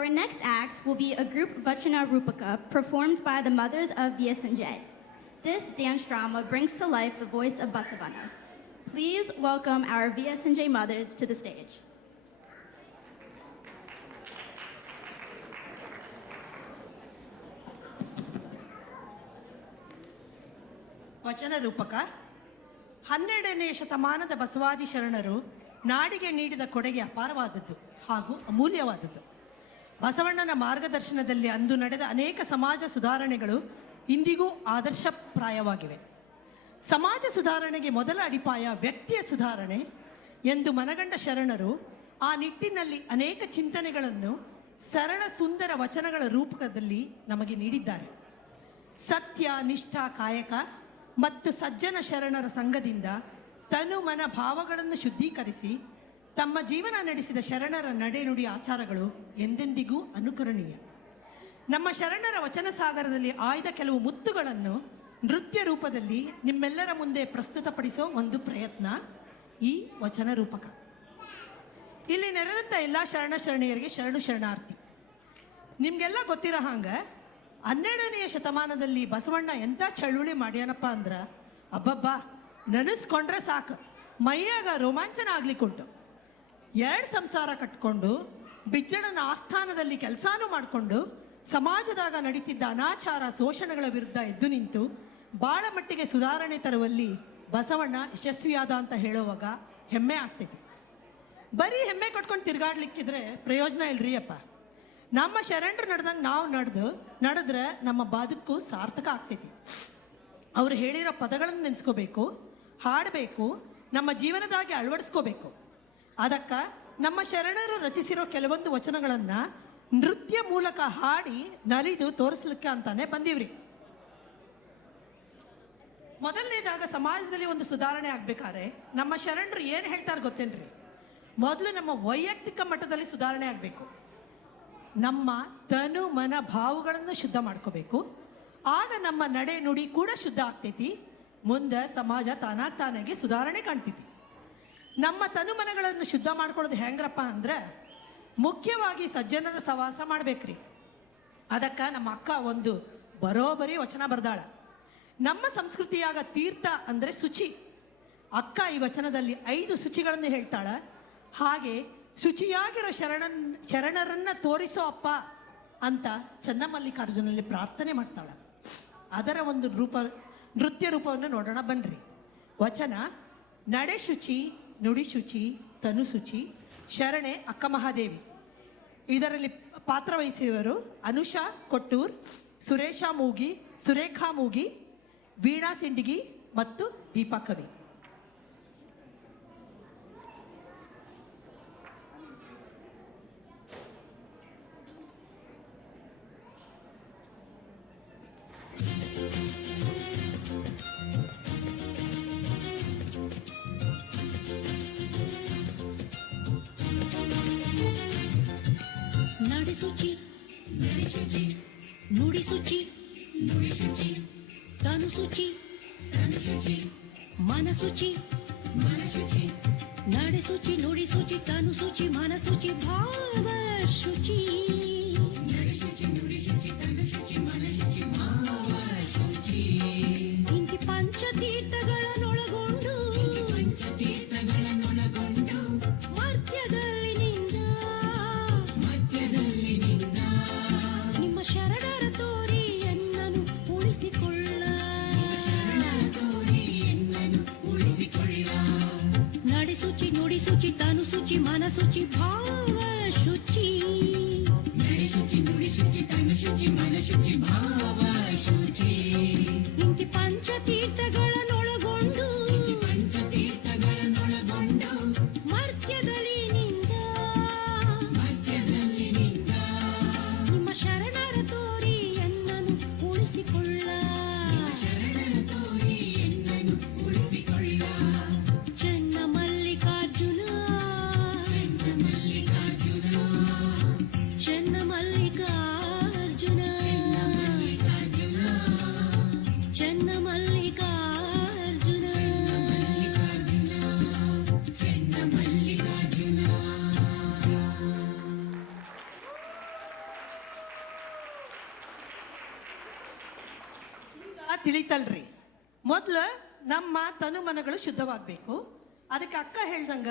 Our next act will be a group Vachana Rupaka performed by the mothers of VSNJ. This dance drama brings to life the voice of Basavana. Please welcome our VSNJ mothers to the stage. ವಚನ ರೂಪಕ 12ನೇ ಶತಮಾನದ ಬಸವಾದಿ ಶರಣರು ನಾಡಿಗೆ ನೀಡಿದ ಕೊಡುಗೆ ಅಪಾರವಾದದ್ದು ಹಾಗೂ ಅಮೂಲ್ಯವಾದದ್ದು. ಬಸವಣ್ಣನ ಮಾರ್ಗದರ್ಶನದಲ್ಲಿ ಅಂದು ನಡೆದ ಅನೇಕ ಸಮಾಜ ಸುಧಾರಣೆಗಳು ಇಂದಿಗೂ ಆದರ್ಶಪ್ರಾಯವಾಗಿವೆ. ಸಮಾಜ ಸುಧಾರಣೆಗೆ ಮೊದಲ ಅಡಿಪಾಯ ವ್ಯಕ್ತಿಯ ಸುಧಾರಣೆ ಎಂದು ಮನಗಂಡ ಶರಣರು ಆ ನಿಟ್ಟಿನಲ್ಲಿ ಅನೇಕ ಚಿಂತನೆಗಳನ್ನು ಸರಳ ಸುಂದರ ವಚನಗಳ ರೂಪದಲ್ಲಿ ನಮಗೆ ನೀಡಿದ್ದಾರೆ. ಸತ್ಯ, ನಿಷ್ಠಾ, ಕಾಯಕ ಮತ್ತು ಸಜ್ಜನ ಶರಣರ ಸಂಘದಿಂದ ತನು ಮನ ಭಾವಗಳನ್ನು ಶುದ್ಧೀಕರಿಸಿ ತಮ್ಮ ಜೀವನ ನಡೆಸಿದ ಶರಣರ ನಡೆನುಡಿ ಆಚಾರಗಳು ಎಂದೆಂದಿಗೂ ಅನುಕರಣೀಯ. ನಮ್ಮ ಶರಣರ ವಚನ ಸಾಗರದಲ್ಲಿ ಆಯ್ದ ಕೆಲವು ಮುತ್ತುಗಳನ್ನು ನೃತ್ಯ ರೂಪದಲ್ಲಿ ನಿಮ್ಮೆಲ್ಲರ ಮುಂದೆ ಪ್ರಸ್ತುತಪಡಿಸೋ ಒಂದು ಪ್ರಯತ್ನ ಈ ವಚನ ರೂಪಕ. ಇಲ್ಲಿ ನೆರೆದಂಥ ಎಲ್ಲ ಶರಣ ಶರಣೆಯರಿಗೆ ಶರಣು ಶರಣಾರ್ಥಿ. ನಿಮಗೆಲ್ಲ ಗೊತ್ತಿರೋ ಹಂಗೆ 12ನೇ ಶತಮಾನದಲ್ಲಿ ಬಸವಣ್ಣ ಎಂಥ ಚಳುವಳಿ ಮಾಡ್ಯಾನಪ್ಪ ಅಂದ್ರೆ ಅಬ್ಬಬ್ಬಾ ನೆನೆಸ್ಕೊಂಡ್ರೆ ಸಾಕು ಮೈಯಾಗ ರೋಮಾಂಚನ ಆಗ್ಲಿಕ್ಕುಂಟು. 2 ಸಂಸಾರ ಕಟ್ಕೊಂಡು ಬಿಜ್ಜಳನ ಆಸ್ಥಾನದಲ್ಲಿ ಕೆಲಸನೂ ಮಾಡಿಕೊಂಡು ಸಮಾಜದಾಗ ನಡೀತಿದ್ದ ಅನಾಚಾರ ಶೋಷಣೆಗಳ ವಿರುದ್ಧ ಎದ್ದು ನಿಂತು ಭಾಳ ಮಟ್ಟಿಗೆ ಸುಧಾರಣೆ ತರುವಲ್ಲಿ ಬಸವಣ್ಣ ಯಶಸ್ವಿಯಾದ ಅಂತ ಹೇಳುವಾಗ ಹೆಮ್ಮೆ ಆಗ್ತೈತಿ. ಬರೀ ಹೆಮ್ಮೆ ಕಟ್ಕೊಂಡು ತಿರುಗಾಡ್ಲಿಕ್ಕಿದ್ರೆ ಪ್ರಯೋಜನ ಇಲ್ರಿ ಅಪ್ಪ. ನಮ್ಮ ಶರಣರು ನಡೆದಂಗೆ ನಾವು ನಡೆದ್ರೆ ನಮ್ಮ ಬದುಕು ಸಾರ್ಥಕ ಆಗ್ತೈತಿ. ಅವ್ರು ಹೇಳಿರೋ ಪದಗಳನ್ನು ನೆನೆಸ್ಕೋಬೇಕು, ಹಾಡಬೇಕು, ನಮ್ಮ ಜೀವನದಾಗಿ ಅಳವಡಿಸ್ಕೋಬೇಕು. ಅದಕ್ಕೆ ನಮ್ಮ ಶರಣರು ರಚಿಸಿರೋ ಕೆಲವೊಂದು ವಚನಗಳನ್ನು ನೃತ್ಯ ಮೂಲಕ ಹಾಡಿ ನಲಿದು ತೋರಿಸ್ಲಿಕ್ಕೆ ಅಂತಾನೆ ಬಂದೀವ್ರಿ. ಮೊದಲನೇದಾಗ ಸಮಾಜದಲ್ಲಿ ಒಂದು ಸುಧಾರಣೆ ಆಗ್ಬೇಕಾದ್ರೆ ನಮ್ಮ ಶರಣರು ಏನು ಹೇಳ್ತಾರೆ ಗೊತ್ತೇನ್ರಿ? ಮೊದಲು ನಮ್ಮ ವೈಯಕ್ತಿಕ ಮಟ್ಟದಲ್ಲಿ ಸುಧಾರಣೆ ಆಗಬೇಕು. ನಮ್ಮ ತನು ಮನ ಭಾವಗಳನ್ನು ಶುದ್ಧ ಮಾಡ್ಕೋಬೇಕು. ಆಗ ನಮ್ಮ ನಡೆ ನುಡಿ ಕೂಡ ಶುದ್ಧ ಆಗ್ತೈತಿ. ಮುಂದೆ ಸಮಾಜ ತಾನಾಗಿ ಸುಧಾರಣೆ ಕಾಣ್ತೈತಿ. ನಮ್ಮ ತನು ಮನಗಳನ್ನು ಶುದ್ಧ ಮಾಡ್ಕೊಳ್ಳೋದು ಹೆಂಗ್ರಪ್ಪ ಅಂದ್ರೆ ಮುಖ್ಯವಾಗಿ ಸಜ್ಜನರ ಸವಾಸ ಮಾಡ್ಬೇಕ್ರಿ. ಅದಕ್ಕೆ ನಮ್ಮ ಅಕ್ಕ ಒಂದು ಬರೋಬರಿ ವಚನ ಬರ್ದಾಳ. ನಮ್ಮ ಸಂಸ್ಕೃತಿಯಾಗ ತೀರ್ಥ ಅಂದರೆ ಶುಚಿ. ಅಕ್ಕ ಈ ವಚನದಲ್ಲಿ 5 ಶುಚಿಗಳನ್ನು ಹೇಳ್ತಾಳ. ಹಾಗೆ ಶುಚಿಯಾಗಿರೋ ಶರಣರನ್ನ ತೋರಿಸೋ ಅಪ್ಪ ಅಂತ ಚನ್ನಮಲ್ಲಿಕಾರ್ಜುನಲ್ಲಿ ಪ್ರಾರ್ಥನೆ ಮಾಡ್ತಾಳೆ. ಅದರ ಒಂದು ನೃತ್ಯ ರೂಪವನ್ನು ನೋಡೋಣ ಬನ್ರಿ. ವಚನ: ನಡೆ ಶುಚಿ, ನುಡಿ ಶುಚಿ, ತನು ಶುಚಿ, ಶರಣೆ ಅಕ್ಕ ಮಹಾದೇವಿ. ಇದರಲ್ಲಿ ಪಾತ್ರವಹಿಸಿದವರು ಅನುಷಾ ಕೊಟ್ಟೂರ್, ಸುರೇಖಾ ಮೂಗಿ, ವೀಣಾ ಸಿಂಡಿಗಿ ಮತ್ತು ದೀಪಾ ಕವಿ. ಶುಚಿ, ನುಡಿ ಶುಚಿ, ತನು ಶುಚಿ, ಮನ ಶುಚಿ, ನಡೆ ಶುಚಿ, ನುಡಿ ಶುಚಿ, ತನು ಶುಚಿ, ಮನ ಶುಚಿ, ಭಾವ ಶುಚಿ. ಇಂತಿ ಪಂಚತೀರ್ಥಗಳನ್ನೊಳಗೊಂಡು ಶರಣರ ತೋರಿ ಎನ್ನನು ಉಳಿಸಿಕೊಳ್ಳ. ನಡೆ ಶುಚಿ, ನುಡಿ ಶುಚಿ, ತನು ಶುಚಿ, ಮನ ಶುಚಿ, ಭಾವ ಶುಚಿ. ಇಂತಿ ಪಂಚತೀರ್ಥಗಳನ್ನೊಳಗೊಂಡು ಮರ್ತ್ಯದಲ್ಲಿ ನಿಂದ ನಿಮ್ಮ ಶರಣರ ತೋರಿ ಎನ್ನನು ಉಳಿಸಿಕೊಳ್ಳ. ಚೆನ್ನ ಮಲ್ಲಿಕಾರ್ಜುನ, ಚೆನ್ನ ಮಲ್ಲಿಕಾರ್ಜುನ, ತಿಳಿತಲ್ರಿ. ಮೊದಲು ನಮ್ಮ ತನು ಮನಗಳು ಶುದ್ಧವಾಗಬೇಕು. ಅದಕ್ಕೆ ಅಕ್ಕ ಹೇಳ್ದಂಗ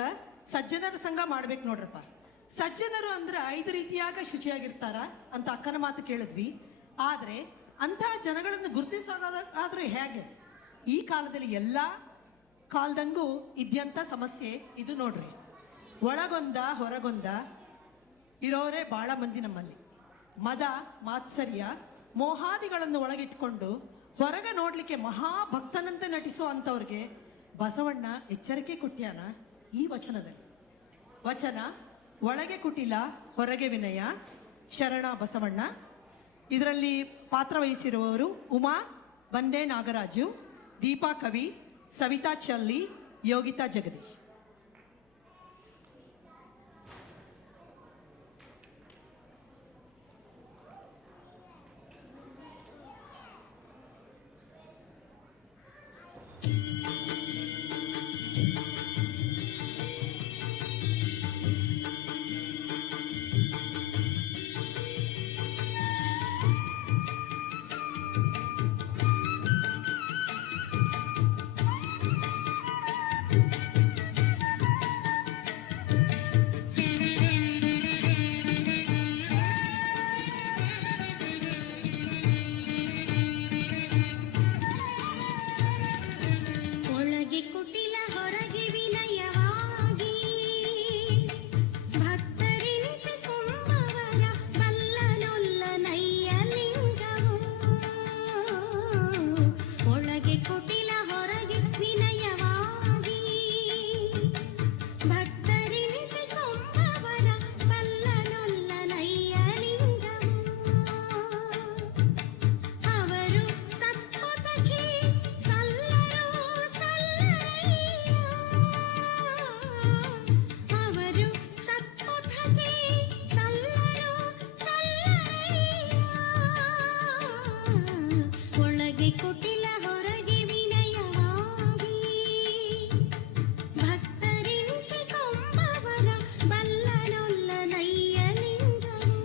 ಸಜ್ಜನರ ಸಂಘ ಮಾಡ್ಬೇಕು ನೋಡ್ರಪ್ಪ. ಸಜ್ಜನರು ಅಂದ್ರೆ 5 ರೀತಿಯಾಗ ಶುಚಿಯಾಗಿರ್ತಾರ ಅಂತ ಅಕ್ಕನ ಮಾತು ಕೇಳಿದ್ವಿ. ಆದರೆ ಅಂತಹ ಜನಗಳನ್ನು ಗುರುತಿಸೋದಾದ್ರೆ ಹೇಗೆ? ಈ ಕಾಲದಲ್ಲಿ ಎಲ್ಲ ಕಾಲದಂಗೂ ಇದ್ಯಂಥ ಸಮಸ್ಯೆ ಇದು ನೋಡ್ರಿ. ಒಳಗೊಂದ ಹೊರಗೊಂದ ಇರೋರೇ ಭಾಳ ಮಂದಿ ನಮ್ಮಲ್ಲಿ. ಮದ ಮಾತ್ಸರ್ಯ ಮೋಹಾದಿಗಳನ್ನು ಒಳಗಿಟ್ಕೊಂಡು ಹೊರಗೆ ನೋಡ್ಲಿಕ್ಕೆ ಮಹಾಭಕ್ತನಂತೆ ನಟಿಸೋ ಅಂಥವ್ರಿಗೆ ಬಸವಣ್ಣ ಎಚ್ಚರಿಕೆ ಕೊಟ್ಟ್ಯಾನ ಈ ವಚನದಲ್ಲಿ. ವಚನ ಒಳಗೆ ಕುಟಿಲ ಹೊರಗೆ ವಿನಯ, ಶರಣ ಬಸವಣ್ಣ. ಇದರಲ್ಲಿ ಪಾತ್ರವಹಿಸಿರುವವರು ಉಮಾ ಬಂಡೆ ನಾಗರಾಜು, ದೀಪಾ ಕವಿ, ಸವಿತಾ ಚಲ್ಲಿ, ಯೋಗಿತಾ ಜಗದೀಶ್. ಒಳಗೆ ಕುಟಿಲ ಹೊರಗೆ ವಿನಯವಾಗಿ ಭಕ್ತರೆನಿಸಿಕೊಂಬವರ ಬಲ್ಲನೊಲ್ಲ ನಯ್ಯಲಿಂಗವು. ಒಳಗೆ ಕುಟಿಲ ಹೊರಗೆ ವಿನಯವಾಗಿ ಭಕ್ತರೆನಿಸಿಕೊಂಬವರ ಬಲ್ಲನೊಲ್ಲ ನಯ್ಯಲಿಂಗವು. ಅವರು ಸತ್ಪಥಕ್ಕೆ ಸಲ್ಲರು ಸಲ್ಲರಯ್ಯ. ಅವರು ಸತ್ಪಥಕ್ಕೆ ಸಲ್ಲರು ಸಲ್ಲರಯ್ಯ. ಒಳಗೆ ಕುಟಿಲ ಹೊರಗೆ ವಿನಯವಾಗಿ ಭಕ್ತರೆನಿಸಿಕೊಂಬವರ ಬಲ್ಲನೊಲ್ಲ ನಯ್ಯಲಿಂಗವು.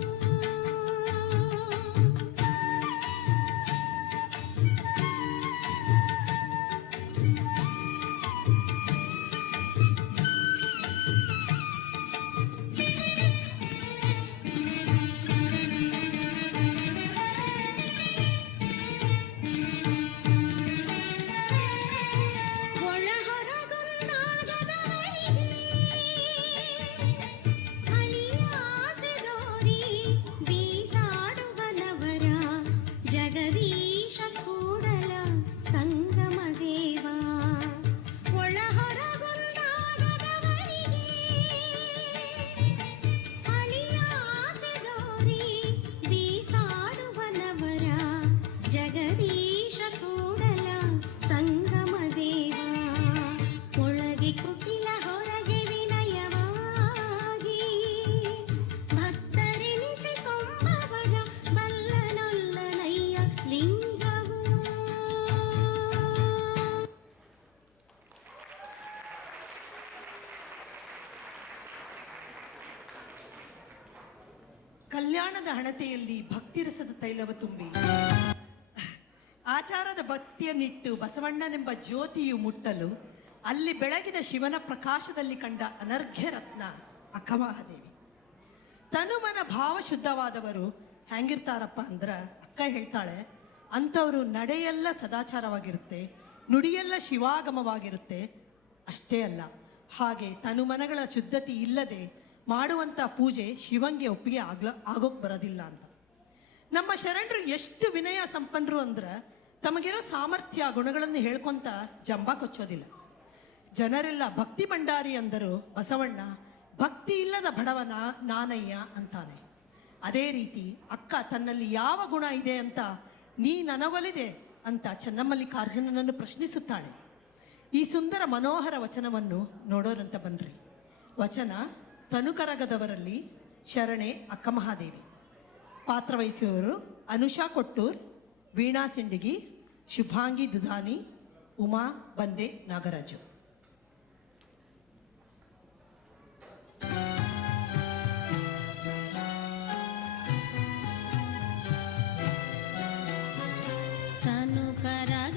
ಒಳ ಹೊರಗೊಂದಾಗದವರಿಗೆ ಅಳಿಯಾಸೆದೋರಿ ಬೀಸಾಡುವನವರ ಜಗದೀಶ ಕೂಡಲ ಸಂಗಮ ದೇವ. ಒಳ ಹೊರಗೊಂದಾಗದವರಿಗೆ ಅಳಿಯಾಸೆದೋರಿ ಬೀಸಾಡುವನವರ ಜಗದೀಶ ಕೂಡಲ ಸಂಗಮ ದೇವ. ಒಳಗೆ ಕುಟಿಲ ಹೊರಗೆ ವಿನಯವಾಗಿ ಭಕ್ತರೆನಿಸಿಕೊಂಬವರ ಬಲ್ಲನೊಲ್ಲ ನಯ್ಯ ಲಿಂಗವು. ಕಲ್ಯಾಣದ ಹಣತೆಯಲ್ಲಿ ಭಕ್ತಿರಸದ ತೈಲವ ತುಂಬಿ ಆಚಾರದ ಭಕ್ತಿಯನ್ನಿಟ್ಟು ಬಸವಣ್ಣನೆಂಬ ಜ್ಯೋತಿಯು ಮುಟ್ಟಲು ಅಲ್ಲಿ ಬೆಳಗಿದ ಶಿವನ ಪ್ರಕಾಶದಲ್ಲಿ ಕಂಡ ಅನರ್ಘ್ಯ ರತ್ನ ಅಕ್ಕಮಹಾದೇವಿ. ತನುಮನ ಭಾವ ಶುದ್ಧವಾದವರು ಹೆಂಗಿರ್ತಾರಪ್ಪ ಅಂದ್ರ ಅಕ್ಕ ಹೇಳ್ತಾಳೆ, ಅಂಥವರು ನಡೆಯೆಲ್ಲ ಸದಾಚಾರವಾಗಿರುತ್ತೆ, ನುಡಿಯೆಲ್ಲ ಶಿವಾಗಮವಾಗಿರುತ್ತೆ. ಅಷ್ಟೇ ಅಲ್ಲ, ಹಾಗೆ ತನುಮನಗಳ ಶುದ್ಧತೆ ಇಲ್ಲದೆ ಮಾಡುವಂಥ ಪೂಜೆ ಶಿವಂಗೆ ಒಪ್ಪಿಗೆ ಆಗೋಕ್ ಬರೋದಿಲ್ಲ ಅಂತ. ನಮ್ಮ ಶರಣರು ಎಷ್ಟು ವಿನಯ ಸಂಪನ್ನರು ಅಂದ್ರೆ ತಮಗಿರೋ ಸಾಮರ್ಥ್ಯ ಗುಣಗಳನ್ನು ಹೇಳ್ಕೊಂತ ಜಂಬ ಕೊಚ್ಚೋದಿಲ್ಲ. ಜನರೆಲ್ಲ ಭಕ್ತಿ ಭಂಡಾರಿ ಅಂದರು ಬಸವಣ್ಣ ಭಕ್ತಿ ಇಲ್ಲದ ಬಡವನ ನಾನಯ್ಯ ಅಂತಾನೆ. ಅದೇ ರೀತಿ ಅಕ್ಕ ತನ್ನಲ್ಲಿ ಯಾವ ಗುಣ ಇದೆ ಅಂತ ನೀ ನನಗೊಲಿದೆ ಅಂತ ಚೆನ್ನಮಲ್ಲಿಕಾರ್ಜುನನನ್ನು ಪ್ರಶ್ನಿಸುತ್ತಾಳೆ. ಈ ಸುಂದರ ಮನೋಹರ ವಚನವನ್ನು ನೋಡೋರಂತ ಬನ್ರಿ. ವಚನ ತನುಕರಗದವರಲ್ಲಿ ಶರಣೆ ಅಕ್ಕಮಹಾದೇವಿ. ಪಾತ್ರವಹಿಸುವವರು ಅನುಷಾ ಕೊಟ್ಟೂರ್, ವೀಣಾ ಸಿಂಡಗಿ, ಶುಭಾಂಗಿ ದುಧಾನಿ, ಉಮಾ ಬಂಡೆ ನಾಗರಾಜು. ತನು ಕರಗ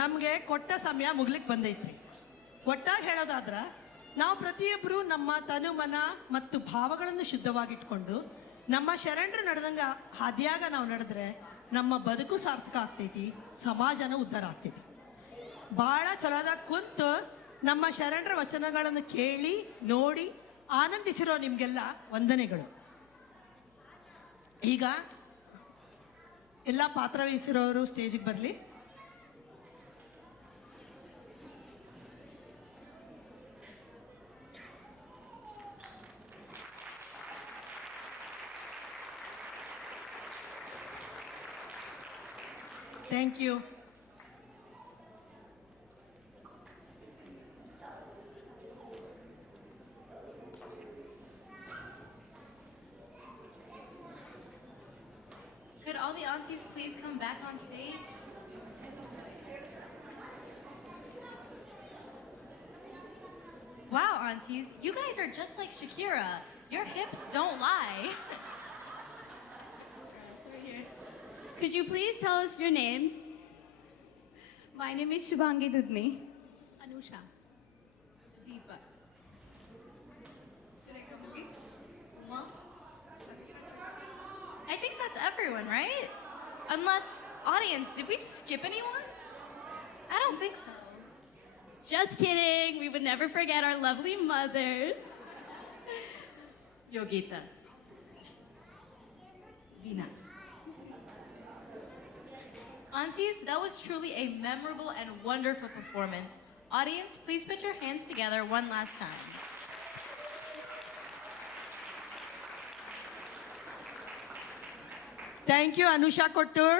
ನಮಗೆ ಕೊಟ್ಟ ಸಮಯ ಮುಗ್ಲಿಕ್ಕೆ ಬಂದೈತ್ರಿ. ಒಟ್ಟಾಗಿ ಹೇಳೋದಾದ್ರೆ ನಾವು ಪ್ರತಿಯೊಬ್ಬರು ನಮ್ಮ ತನು ಮನ ಮತ್ತು ಭಾವಗಳನ್ನು ಶುದ್ಧವಾಗಿಟ್ಕೊಂಡು ನಮ್ಮ ಶರಣರು ನಡೆದಂಗ ಹಾದಿಯಾಗ ನಾವು ನಡೆದ್ರೆ ನಮ್ಮ ಬದುಕು ಸಾರ್ಥಕ ಆಗ್ತೈತಿ, ಸಮಾಜನ ಉದ್ಧಾರ ಆಗ್ತೈತಿ. ಭಾಳ ಚಲೋದಾಗ ಕುಂತು ನಮ್ಮ ಶರಣರ ವಚನಗಳನ್ನು ಕೇಳಿ ನೋಡಿ ಆನಂದಿಸಿರೋ ನಿಮಗೆಲ್ಲ ವಂದನೆಗಳು. ಈಗ ಎಲ್ಲ ಪಾತ್ರವಹಿಸಿರೋರು ಸ್ಟೇಜಿಗೆ ಬರಲಿ. Thank you. Could all the aunties please come back on stage? Wow, aunties, you guys are just like Shakira. Your hips don't lie. Could you please tell us your names? My name is Shubhangi Dudni. Anusha. Deepa. I think that's everyone, right? Unless, audience, did we skip anyone? I don't think so. Just kidding. We would never forget our lovely mothers. Yogita. Veena. Aunties, that was truly a memorable and wonderful performance. Audience, please put your hands together one last time. Thank you, Anusha Kottur,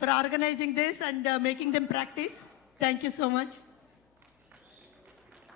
for organizing this and making them practice. Thank you so much.